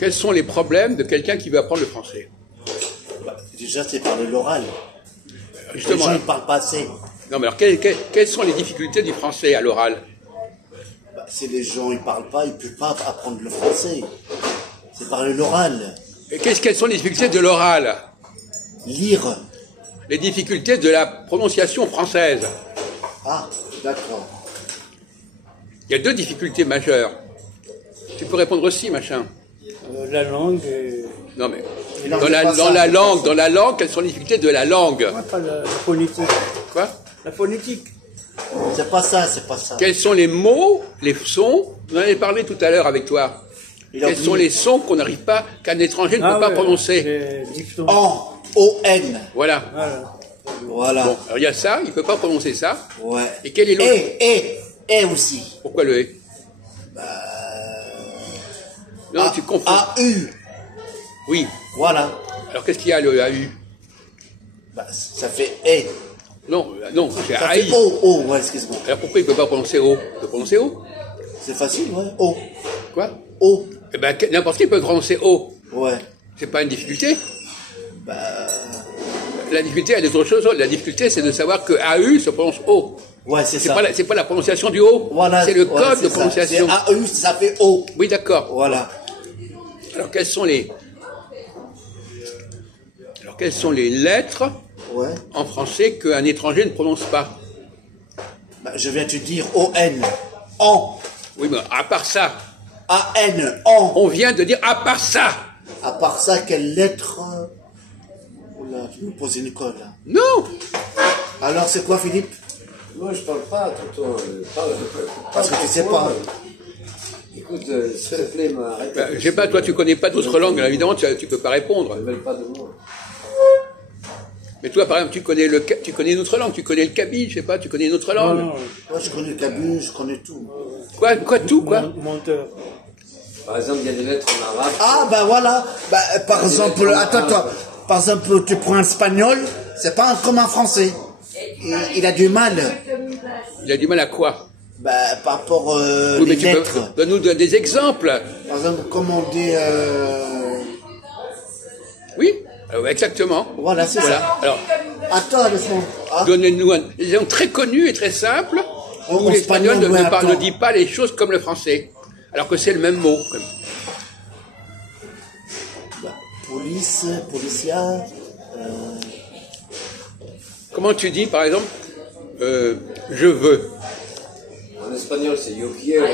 Quels sont les problèmes de quelqu'un qui veut apprendre le français? Bah, déjà, c'est par l'oral. Justement. Les gens ne parlent pas assez. Non, mais alors, quelles sont les difficultés du français à l'oral? Bah, si les gens ne parlent pas, ils ne peuvent pas apprendre le français. C'est par l'oral. Et quelles sont les difficultés de l'oral? Lire. Les difficultés de la prononciation française. Ah, d'accord. Il y a deux difficultés majeures. Tu peux répondre aussi, machin. La langue. Non, mais Non, dans la langue, quelles sont les difficultés de la langue? Pas la phonétique. Quoi? La phonétique. C'est pas ça, c'est pas ça. Quels sont les mots, les sons? On en avait parlé tout à l'heure avec toi. Quels sont les sons qu'on n'arrive pas, qu'un étranger ne peut pas prononcer? En, O-N. Voilà. Voilà. Bon, alors il y a ça, il ne peut pas prononcer ça. Ouais. Et quel est l'autre? Et aussi. Pourquoi le et? Non, tu confonds. A-U. Oui. Voilà. Alors qu'est-ce qu'il y a le AU? Bah, ça fait et. Non, c'est Ça AI. fait O, ouais, excuse-moi. Alors pourquoi il ne peut pas prononcer O? Il peut prononcer O? C'est facile, ouais. O. Quoi? O. Eh ben, n'importe qui peut prononcer O. Ouais. C'est pas une difficulté. Bah. La difficulté, elle est autre chose. La difficulté, c'est de savoir que AU se prononce O. Ouais, c'est ça. C'est pas la prononciation du O. Voilà. C'est le voilà, code de prononciation. C'est A-U, ça fait O. Oui, d'accord. Voilà. Alors, quelles sont les lettres Ouais. en français qu'un étranger ne prononce pas? Bah, je viens te dire O-N. En. Oui, mais à part ça, A-N. En. on vient de dire à part ça. À part ça, quelle lettre? Oula, tu me poses une colle, là. Non. Alors, c'est quoi, Philippe? Moi, je parle pas, tonton. Parce que tu sais pas. Écoute, s'il te plaît, arrête. Ben, je sais pas, toi, tu connais pas d'autres langues, alors évidemment, tu peux pas répondre. Ne mêle pas de moi. Mais toi, par exemple, tu connais une autre langue, tu connais le kabyle, je sais pas, tu connais une autre langue. Non, Moi, je connais le kabyle, je connais tout. Quoi, tout, quoi? Monteur. Par exemple, il y a des lettres en arabe. Ah, bah voilà. Bah, par exemple, attends. Par exemple, tu prends un espagnol, c'est pas comme un français. Il a du mal. Il a du mal à quoi? Bah, par rapport Oui, mais les lettres. donne-nous des exemples. Par exemple, comme on dit... Oui, exactement. Voilà, c'est ça. Alors, Attends, laisse-moi. Ah, donnez-nous un exemple très connu et très simple où l'espagnol ne dit pas les choses comme le français, alors que c'est le même mot. bah, police, policia... Comment tu dis, par exemple, je veux? En espagnol, c'est yo quiero.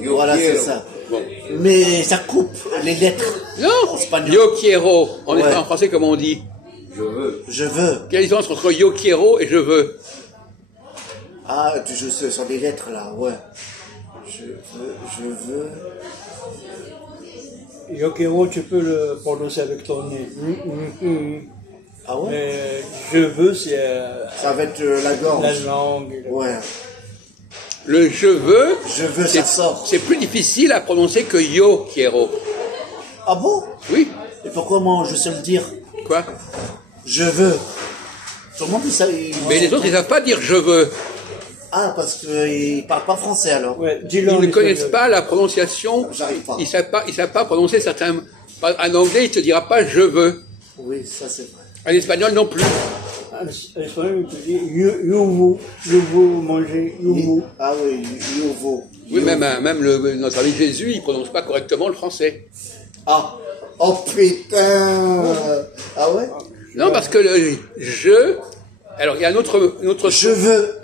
Yo Voilà, c'est quiero. ça. Bon. Mais ça coupe les lettres. Non, En espagnol. yo quiero. Ouais. En français, comment on dit? Je veux. Je veux. Quelle est la différence entre yo quiero et je veux? Ah, tu joues sur les lettres, là, ouais. Je veux... Yokero, tu peux le prononcer avec ton nez. Ah ouais? Mais je veux, c'est Ça va être la gorge. la langue. Ouais. Le je veux, Je veux, ça sort. c'est plus difficile à prononcer que yo quiero. Ah bon? Oui. Et pourquoi moi, je sais le dire? Quoi? Je veux. Tout le monde dit ça. Mais les autres, ils savent pas dire je veux. Ah, parce qu'ils parlent pas français, alors. Ouais, dis-le en Ils ne connaissent espagnol. pas la prononciation. J'arrive pas. Ils savent pas prononcer certains. En anglais, il te dira pas je veux. Oui, ça c'est vrai. En espagnol non plus. En espagnol, il te dit you veux manger, you veux. Ah oui, nouveau. Oui, même notre ami Jésus, il prononce pas correctement le français. Ah. Oh putain. Ah ouais? Non, parce que le je. Alors, il y a un autre Je veux.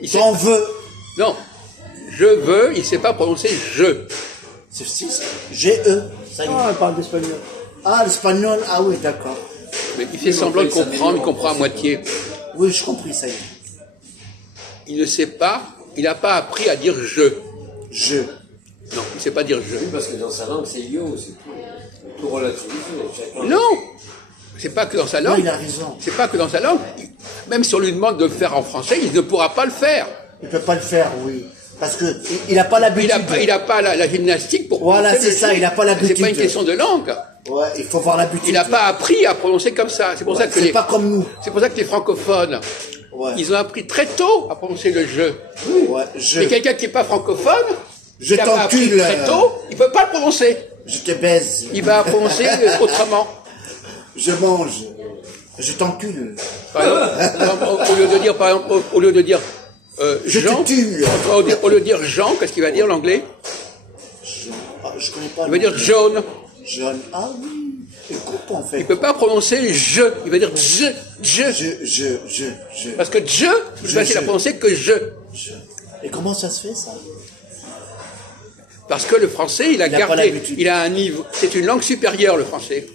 Il sait- J'en veux. Non. Je veux, il sait pas prononcer je. C'est si, G-E. Ça y est. Ah, elle parle d'espagnol. Ah, l'espagnol. Ah oui, d'accord. Mais il fait semblant de comprendre, il comprend à moitié. Oui, je compris, ça y est. Il ne sait pas, il n'a pas appris à dire je. Je. Non, il ne sait pas dire je. Oui, parce que dans sa langue, c'est yo, c'est tout. Tout relativisé. Chacun- Non. C'est pas que dans sa Non, langue. il a raison. C'est pas que dans sa langue. Même si on lui demande de le faire en français, il ne pourra pas le faire. Il peut pas le faire, oui. Parce que il n'a pas l'habitude. Il a pas la gymnastique pour Voilà, prononcer c'est le ça, je. il a pas l'habitude. C'est pas une question de langue. Ouais, il faut voir l'habitude. Il n'a pas appris à prononcer comme ça. C'est pour ça que C'est pas comme nous. c'est pour ça que les francophones, Ouais. ils ont appris très tôt à prononcer le je. Ouais, Et quelqu'un qui n'est pas francophone, Je qui a pas appris t'encule. très tôt, il peut pas le prononcer. Je te baise. Il va prononcer autrement. Je mange. Je t'encule. Par exemple, au lieu de dire, par exemple, au lieu de dire Je Jean, te tue. au lieu de dire Jean, qu'est-ce qu'il va dire l'anglais? Je connais pas. Il va dire John. John. Ah oui. Écoute, en fait. Il peut pas prononcer le je. Il va dire je. Je. Parce que je, c'est plus facile à prononcer que je. Et comment ça se fait, ça? Parce que le français, il a pas gardé, l'habitude. il a un niveau, c'est une langue supérieure, le français.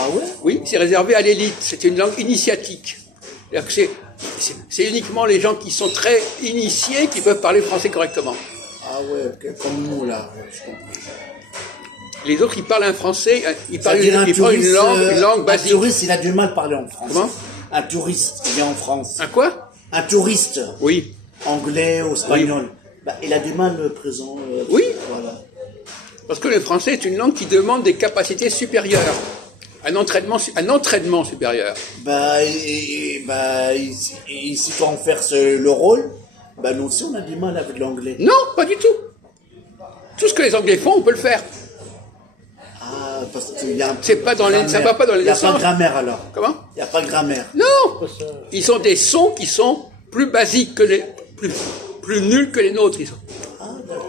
Ah ouais? Oui, c'est réservé à l'élite, c'est une langue initiatique. C'est-à-dire que c'est uniquement les gens qui sont très initiés qui peuvent parler français correctement. Ah ouais, comme nous, là. Ouais, je comprends. Les autres, ils parlent un français, ils parlent C'est-à-dire ils parlent une langue un basique. touriste, il a du mal à parler en français. Comment? Un touriste, il vient en France. Un quoi? Un touriste, Oui. anglais ou espagnol, bah, il a du mal présent. Oui. Voilà. Parce que le français est une langue qui demande des capacités supérieures. Un entraînement supérieur. Si tu en faire le rôle, bah, nous aussi on a du mal avec l'anglais. Non, pas du tout. Tout ce que les Anglais font, on peut le faire. Ah, parce qu'il y a un C'est pas dans les, ça va pas dans les Il n'y a pas sens. de grammaire alors. Comment? Il n'y a pas de grammaire. Non. Ils ont des sons qui sont plus basiques que plus nuls que les nôtres. Ils sont. Ah, d'accord.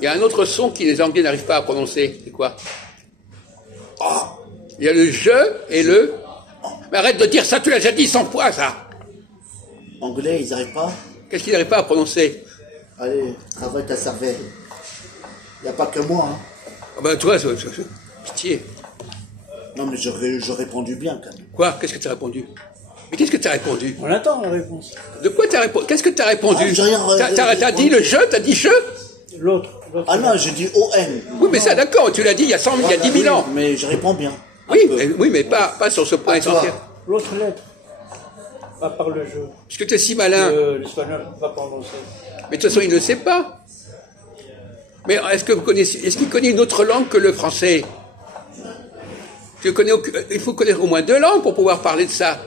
Il y a un autre son que les Anglais n'arrivent pas à prononcer. C'est quoi? Il y a le je et le. Mais arrête de dire ça, tu l'as déjà dit 100 fois, ça. Anglais, ils n'arrivent pas. Qu'est-ce qu'ils n'arrivent pas à prononcer? Allez, travaille ta cervelle. Il n'y a pas que moi. Hein. Ah ben, toi, pitié. Non, mais je répondu bien quand même. Quoi? Qu'est-ce que tu as répondu? Mais qu'est-ce que tu as répondu? On attend la réponse. De quoi tu as répondu? Qu'est-ce que tu as répondu? Ah, j'ai rien T'as dit le je? T'as dit je? L'autre. Ah non, j'ai dit ON. Oui, mais ça, d'accord, tu l'as dit il y a 10 000 ans. Mais je réponds bien. Oui, mais pas sur ce point essentiel. L'autre lettre. À part le jeu. Puisque tu es si malin. L'espagnol ne va pas prononcer. Mais de toute façon, il ne le sait pas. Mais est-ce qu'il connaît une autre langue que le français? Il faut connaître au moins 2 langues pour pouvoir parler de ça.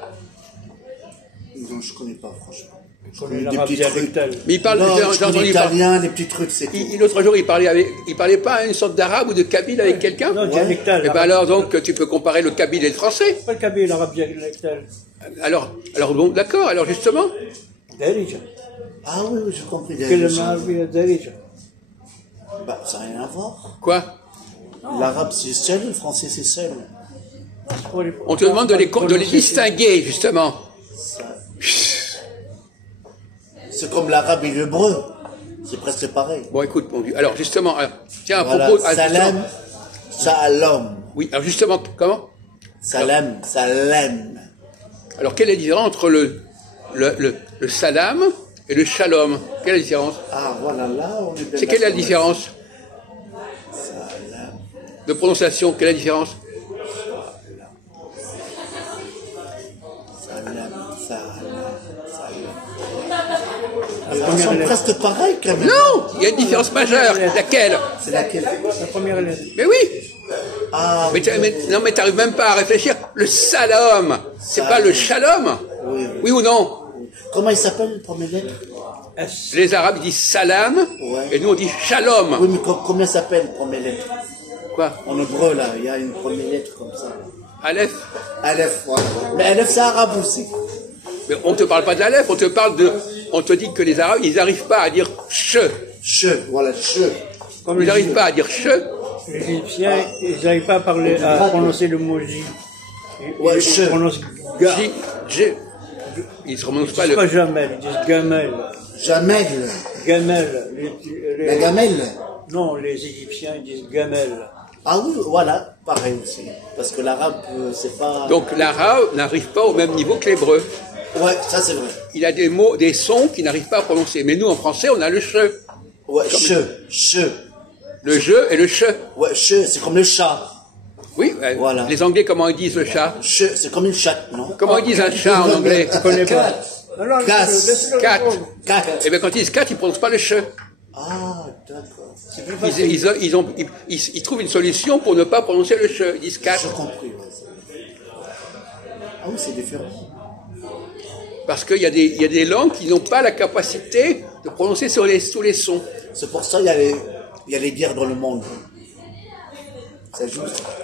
Non, je ne connais pas, franchement. Je connais l'arabe dialectal. Mais il parle, Non, j'ai je connais entendu l'italien, les petits trucs, c'est tout. L'autre jour, il parlait pas à une sorte d'arabe ou de kabyle avec quelqu'un? Non, dialectal. Et ben alors, donc, tu peux comparer le kabyle et le français. Pas le kabyle, l'arabe dialectal. Alors bon, d'accord, alors justement. Darija. Ah oui, j'ai compris. كلمة عربية دارجة. Bah, ça n'a rien à voir. Quoi? L'arabe, c'est seul, le français, c'est seul. On te demande de les distinguer, justement. C'est comme l'arabe et l'hébreu. C'est presque pareil. Bon, écoute, mon Dieu. Alors, justement, tiens, à Voilà. propos... Salam, shalom. Oui, alors justement, comment? Salam, salam. Alors, quelle est la différence entre le salam et le shalom? Quelle est la différence? Ah, voilà, là, on est bien. C'est quelle est la différence Salam. de prononciation? Quelle est la différence? Ils sont presque pareils, quand même. Non, il y a une différence majeure. Laquelle? C'est laquelle? La première lettre. Mais oui. Ah, Non, mais t'arrives même pas à réfléchir. Le salam, c'est pas le shalom. oui. Oui ou non? Comment il s'appelle, le premier lettre? S. Les Arabes disent salam, Ouais. et nous on dit shalom. Oui, mais comment s'appelle, le premier lettre? Quoi? En hébreu, là, il y a une première lettre comme ça. Aleph. Aleph, voilà. Mais Aleph, c'est arabe aussi. Mais on te parle pas de l'Aleph, on te dit que les Arabes, ils n'arrivent pas à dire che. Che, voilà, che. Comme Ils n'arrivent pas à dire che. les Égyptiens, ils n'arrivent pas à prononcer le mot J. Ouais, Ils che. prononcent ga. Ils ne se prononcent Ils pas disent le... pas Jamel, ils disent Gamel. Jamel. Gamel. La gamelle. Non, les Égyptiens, ils disent Gamel. Ah oui, voilà, pareil aussi. Parce que l'arabe, c'est pas... Donc l'arabe n'arrive pas au même niveau que l'hébreu. Ouais, ça c'est vrai. Il a des mots, des sons qu'il n'arrive pas à prononcer. Mais nous, en français, on a le che. Ouais, che. Le je et le che. Ouais, che, c'est comme le chat. Oui, Voilà. Les Anglais, comment ils disent le chat? Che, c'est comme une chatte, non? Comment ils disent un chat en anglais? Je connais pas. Non, non, Cat. laisse-le Cat. répondre. Cat. Eh bien, quand ils disent cat, ils ne prononcent pas le che. Ah, d'accord. C'est plus facile. Ils trouvent une solution pour ne pas prononcer le che. Ils disent cat. J'ai compris. Ouais. Ah oui, c'est différent. Parce qu'il y a des langues qui n'ont pas la capacité de prononcer tous les sons. C'est pour ça qu'il y a les guerres dans le monde. C'est juste.